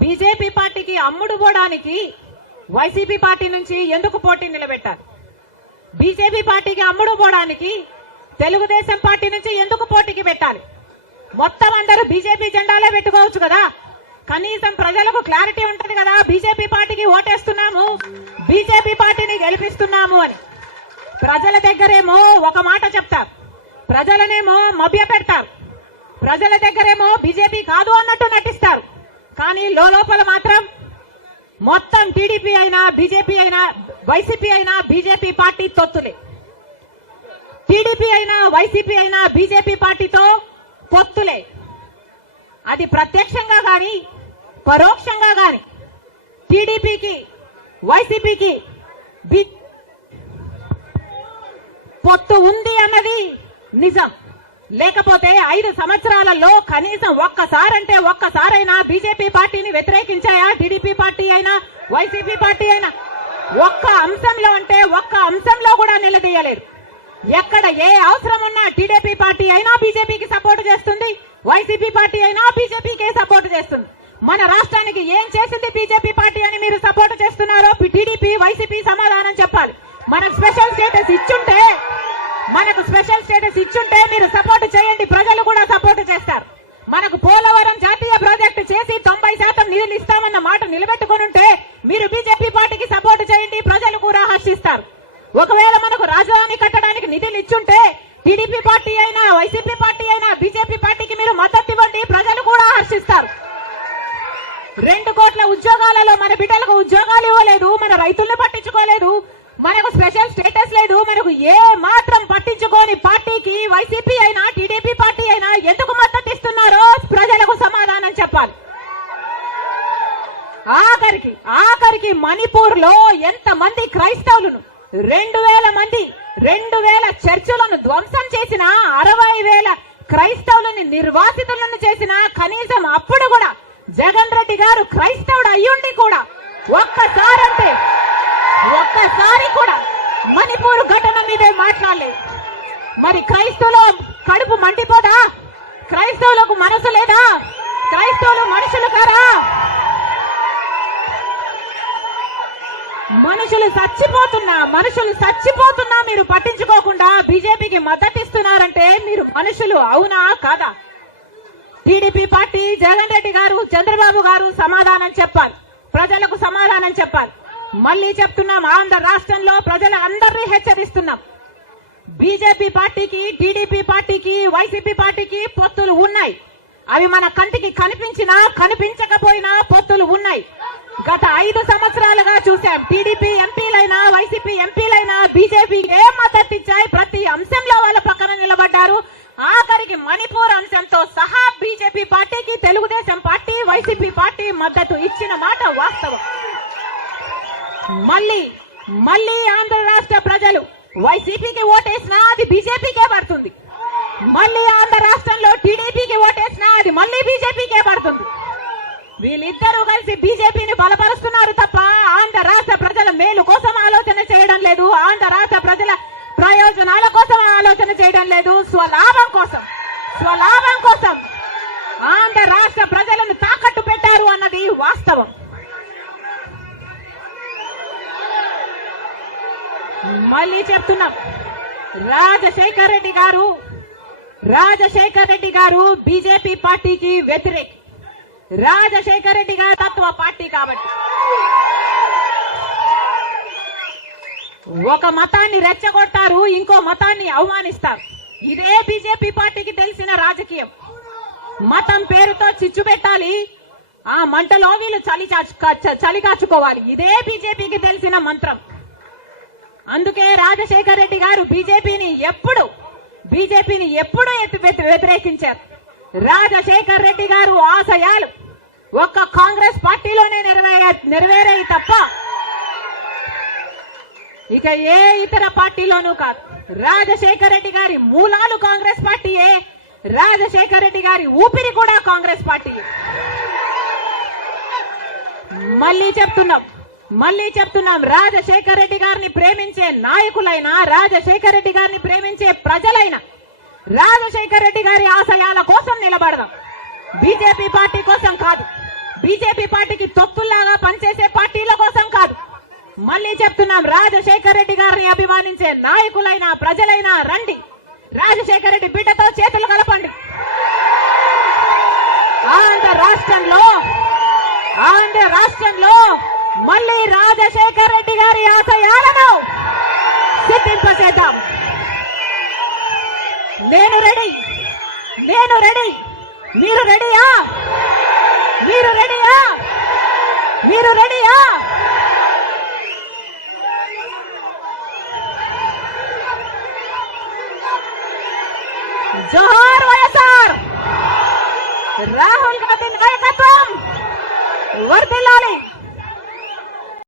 BJP పార్టీకి అమ్ముడు పోవడానికి వైసీపీ పార్టీ నుంచి ఎందుకు పోటీ నిలబెట్టారు? బీజేపీ పార్టీకి అమ్ముడు పోవడానికి తెలుగుదేశం పార్టీ నుంచి ఎందుకు పోటీకి పెట్టాలి? మొత్తం అందరూ బీజేపీ జెండాలే పెట్టుకోవచ్చు కదా. కనీసం ప్రజలకు క్లారిటీ ఉంటది కదా, బీజేపీ పార్టీకి ఓటేస్తున్నాము, బీజేపీ పార్టీని గెలిపిస్తున్నాము అని. ప్రజల దగ్గరేమో ఒక మాట చెప్తారు, ప్రజలనేమో మభ్య పెడతారు. ప్రజల దగ్గరేమో బీజేపీ కాదు అన్నట్టు నటిస్తారు. కానీ లోపల మాత్రం మొత్తం టీడీపీ అయినా బీజేపీ అయినా వైసీపీ అయినా బీజేపీ పార్టీ తొత్తులే. టీడీపీ అయినా వైసీపీ అయినా బీజేపీ పార్టీతో పొత్తులే. అది ప్రత్యక్షంగా గాని పరోక్షంగా గాని టీడీపీకి వైసీపీకి పొత్తు ఉంది అన్నది నిజం. లేకపోతే 5 సంవత్సరాలలో కనీసం ఒక్కసారైనా బీజేపీ పార్టీని వ్యతిరేకించాయా? టీడీపీ పార్టీ అయినా వైసీపీ పార్టీ అయినా ఒక్క అంశంలో అంటే ఒక్క అంశంలో కూడా నిలదీయలేరు. ఎక్కడ ఏ అవసరం ఉన్నా టీడీపీ పార్టీ అయినా బీజేపీకి సపోర్ట్ చేస్తుంది, వైసీపీ పార్టీ అయినా బీజేపీకే సపోర్ట్ చేస్తుంది. మన రాష్ట్రానికి ఏం చేసింది బీజేపీ పార్టీ అని మీరు సపోర్ట్ చేస్తున్నారో టీడీపీ వైసీపీ సమాధానం చెప్పాలి. మనకు స్పెషల్ స్టేటస్ ఇచ్చుంటే మీరు సపోర్ట్ చేయండి, ప్రజలు కూడా సపోర్ట్ చేస్తారు. మనకు పోలవరం జాతీయ ప్రాజెక్టు చేసి 90% నిధులు ఇస్తామన్న మాట నిలబెట్టుకుని మీరు బీజేపీ పార్టీకి సపోర్ట్ చేయండి, ప్రజలు కూడా హర్షిస్తారు. ఒకవేళ మనకు రాజధాని కట్టడానికి నిధులు ఇచ్చుంటే టీడీపీ పార్టీ అయినా వైసీపీ పార్టీ అయినా బీజేపీ పార్టీకి మీరు మద్దతు ఇవ్వండి, ప్రజలు కూడా హర్షిస్తారు. 2 కోట్ల ఉద్యోగాలలో మన బిడ్డలకు ఉద్యోగాలు ఇవ్వలేదు, మన రైతులను పట్టించుకోలేదు, మనకు స్పెషల్ స్టేటస్ లేదు, మనకు ఏ మాత్రం పట్టించుకోని పార్టీకి వైసీపీ అయినా టీడీపీ పార్టీ అయినా ఎందుకు మద్దతు ఇస్తున్నారో ప్రజలకు సమాధానం చెప్పాలి. ఆఖరికి మణిపూర్ లో ఎంతమంది క్రైస్తవులను 2,000 చర్చిలను ధ్వంసం చేసిన 60,000 క్రైస్తవులని నిర్వాసితులను చేసిన కనీసం అప్పుడు కూడా జగన్ రెడ్డి గారు క్రైస్తవుడు అయ్యుండి కూడా ఒక్కసారి కూడా మణిపూర్ ఘటన మీదే మాట్లాడలేదు. మరి క్రైస్తవులు కడుపు మండిపోదా? క్రైస్తవులకు మనసు లేదా? క్రైస్తవులు మనుషులు కారా? మనుషులు చచ్చిపోతున్నా మీరు పట్టించుకోకుండా బీజేపీకి మద్దతు ఇస్తున్నారంటే మీరు మనుషులు అవునా కాదా? టీడీపీ పార్టీ జగన్ రెడ్డి గారు చంద్రబాబు గారు సమాధానం చెప్పాలి, ప్రజలకు సమాధానం చెప్పాలి. మళ్ళీ చెప్తున్నాం, ఆంధ్ర రాష్ట్రంలో ప్రజల అందరినీ హెచ్చరిస్తున్నాం. బీజేపీ పార్టీకి టీడీపీ పార్టీకి వైసీపీ పార్టీకి పొత్తులు ఉన్నాయి. అవి మన కంటికి కనిపించినా కనిపించకపోయినా పొత్తులు ఉన్నాయి. గత 5 సంవత్సరాలుగా చూశాం. టీడీపీ ఎంపీలైనా వైసీపీ ఎంపీలైనా బీజేపీకి ఏ మద్దతు ఇచ్చాయి? ప్రతి అంశంలో వాళ్ళ పక్కన నిలబడ్డారు. ఆఖరికి మణిపూర్ అంశంతో సహా బీజేపీ పార్టీకి తెలుగుదేశం పార్టీ వైసీపీ పార్టీ మద్దతు ఇచ్చిన మాట వాస్తవం. మళ్ళీ ఆంధ్ర రాష్ట్ర ప్రజలు వైసీపీకి ఓటేసినా అది బీజేపీకే పడుతుంది. మళ్ళీ ఆంధ్ర రాష్ట్రంలో టీడీపీకి ఓటేసినా అది మళ్ళీ బీజేపీకే పడుతుంది. వీళ్ళిద్దరూ కలిసి బీజేపీని బలపరుస్తున్నారు తప్ప ఆంధ్ర రాష్ట్ర ప్రజల మేలు కోసం ఆలోచన చేయడం లేదు, ఆంధ్ర రాష్ట్ర ప్రజల ప్రయోజనాల కోసం ఆలోచన చేయడం లేదు. స్వలాభం కోసం ఆంధ్ర రాష్ట్ర ప్రజలను తాకట్టు పెట్టారు అన్నది వాస్తవం. మళ్ళీ చెప్తున్నాం, రాజశేఖర్ రెడ్డి గారు బీజేపీ పార్టీకి వ్యతిరేకి. రాజశేఖర్ రెడ్డి గారు తత్వ పార్టీ కాబట్టి ఒక మతాన్ని రెచ్చగొడతారు, ఇంకో మతాన్ని అవమానిస్తారు. ఇదే బీజేపీ పార్టీకి తెలిసిన రాజకీయం. మతం పేరుతో చిచ్చు పెట్టాలి, ఆ మంటలో వీళ్ళు చలి కాచుకోవాలి. ఇదే బీజేపీకి తెలిసిన మంత్రం. అందుకే రాజశేఖర్ రెడ్డి గారు బీజేపీని ఎప్పుడు వ్యతిరేకించారు. రాజశేఖర్ రెడ్డి గారు ఆశయాలు ఒక్క కాంగ్రెస్ పార్టీలోనే నెరవేరాయి తప్ప ఇక ఏ ఇతర పార్టీలోనూ కాదు. రాజశేఖర్ రెడ్డి గారి మూలాలు కాంగ్రెస్ పార్టీయే, రాజశేఖర్ రెడ్డి గారి ఊపిరి కూడా కాంగ్రెస్ పార్టీయే. మళ్ళీ చెప్తున్నాం, రాజశేఖర్ రెడ్డి గారిని ప్రేమించే నాయకులైనా రాజశేఖర్ రెడ్డి గారిని ప్రేమించే ప్రజలైనా రాజశేఖర్ రెడ్డి గారి ఆశయాల కోసం నిలబడదాం, బీజేపీ పార్టీ కోసం కాదు. బీజేపీ పార్టీకి తొత్తుల్లాగా పనిచేసే పార్టీల కోసం కాదు. మళ్ళీ చెప్తున్నాం, రాజశేఖర రెడ్డి గారిని అభిమానించే నాయకులైనా ప్రజలైనా రండి, రాజశేఖర రెడ్డి బిడ్డతో చేతులు కలపండి. ఆంధ్ర రాష్ట్రంలో మళ్ళీ రాజశేఖర రెడ్డి గారి ఆశయాలను సిద్ధింపచేద్దాం. నేను రెడీ. మీరు రెడీయా? జోహార్ వైఎస్ఆర్. రాహుల్ గాంధీ నాయకత్వం వర్ధిల్లాలి.